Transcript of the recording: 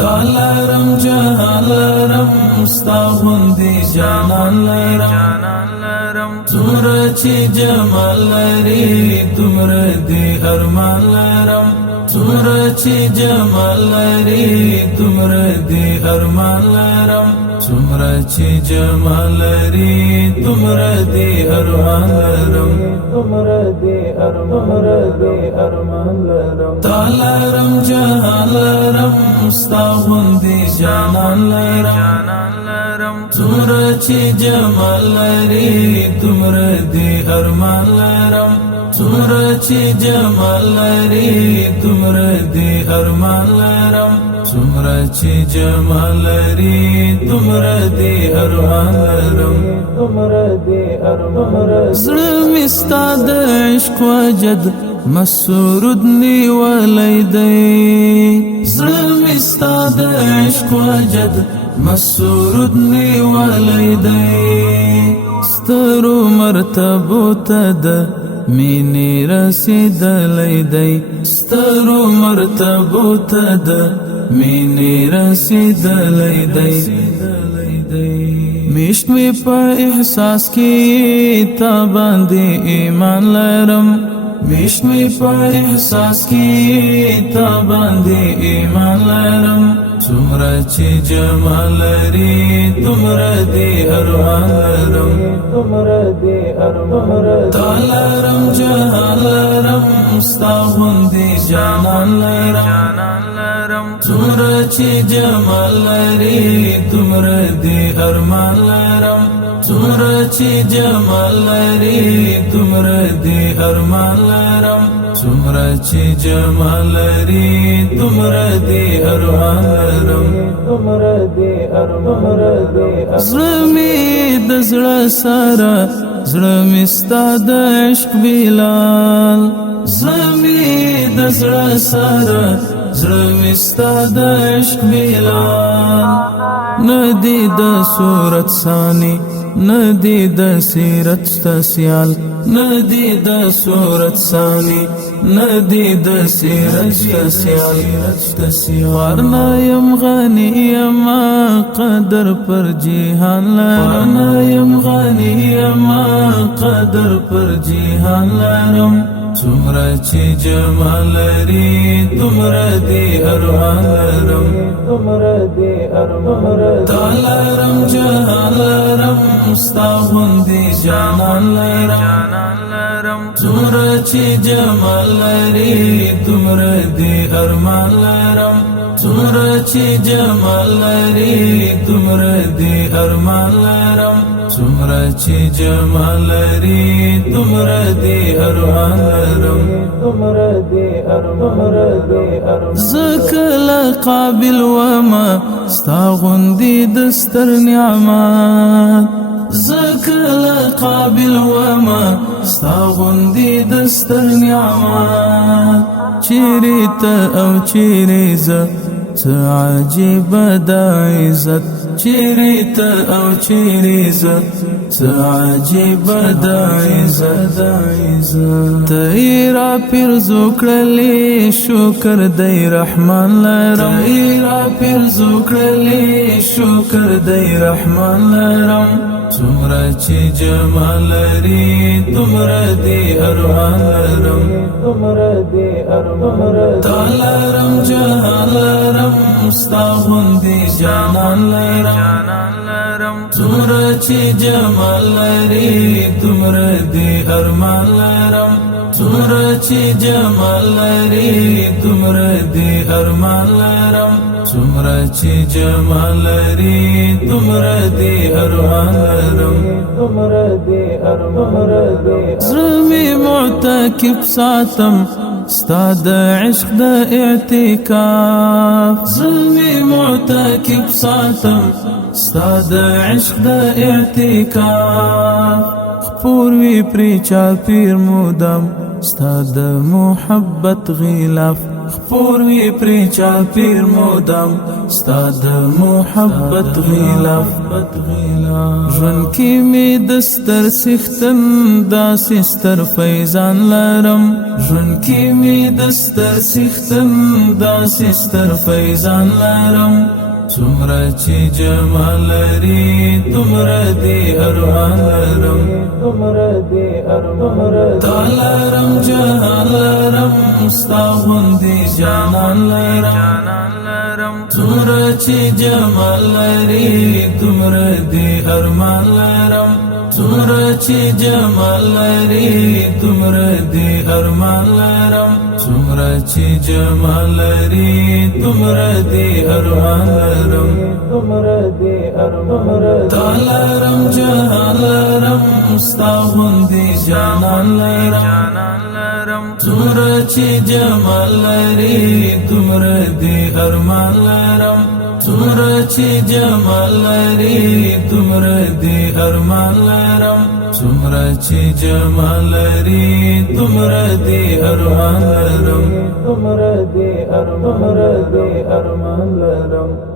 تالرم جهان لرم ستا غوندې جانان لرم څومره چې جمال لري دومره دې ارمان لرم څومره چې جمال لري دومره دې ارمان لرم څومره چې جمال لري دومره دې ارمان لرم دومره دې ارمان لرم تالرم جهان لرم ستا غوندې جانان لرم څومره چې جمال لري دومره دې ارمان لرم څومره چې جمال لري دومره دې ارمان لرم څومره چې جمال لري دومره دې ارمان لرم زړه مې ستا د عشق وجد مسرود نیولی دی زړه مې ستا د عشق وجد مسرود نیولی دی سترو مرتبو ته د مینې رسیدلی دی سترو مرتبو ته د مینې رسیدلی دی میشت می په احساس کې تا باندې ایمان لرم میشت می په احساس کې تا باندې ایمان لرم څومره چې جمال لري دومره دې ارمان لرم تالرم جهان لرم ستا غوندې جانان لرم څومره چې جمال لري دومره دې ارمان لرم څومره چې جمال لري دومره دې ارمان لرم څومره چې جمال لري دومره دې ارمان لرم زړه مې د زړه سره زړه مې ستا د عشق بلال زړه مې د زړه سره زړه مې ستا د عشق بلال ندی د صورت ثانی ندی د سیرت تسیال ندی د صورت ثانی ندی د سیرت تسیال ورنا یم غنی یما قدر پر جهان لرم یم غنی یما قدر پر جهان لرم څومره چې جمال لري دومره دې ارمان لرم تالرم جهان لرم ستا غوندې جانان لرم څومره چې جمال لري دومره دې ارمان لرم څومره چې جمال لري دومره دې ارمان لرم څومره چې جمال لري دومره دې ارمان لرم زکل قابل وما ستا غوندې د ستر نعمت زکل قابل وما ستا غوندې د ستر نعمت چیرې ته او چیرې زه څه عجیب د عزت چیرې ته او چیرې زه څه عجیب د عزت ته یې راپرزو کړلې شکر دی رحمان لرم ته یې راپرزو کړلې شکر دی رحمان لرم څومره چې جمال لري دومره دې ارمان لرم تالرم جهان لرم ستا غوندې جانان لرم څومره چې جمال لري دومره دې ارمان لرم څومره چې جمال لري دومره دې ارمان لرم څومره چې جمال لري دومره دې ارمان لرم زړه مې معتکف ساتم ستا د عشق د اعتکاف زړه مې معتکف ساتم ستا د عشق د اعتکاف خپور وی پرې چاپیر مودم ستا د محبت غلاف خپور وی پری چال پیر مودم ستاد محبت غلاف ژوند کی می دستر سختن دا سستر فیضان لرم ژوند کی می دستر سختن دا سستر فیضان لرم څومره چې جمال لري دومره دې ارمان لرم تالرم جهان لرم ستا غوندې جانان لرم څومره چې جمال لري دومره دې ارمان لرم څومره چې جمال لري دومره دې ارمان لرم څومره چې جمال لري دومره دې ارمان لرم تالرم جهان لرم ستا غوندې جانان لرم څومره چې جمال لري دومره دې ارمان لرم څومره چې جمال لري دومره دې ارمان لرم څومره چې جمال لري دومره دې ارمان لرم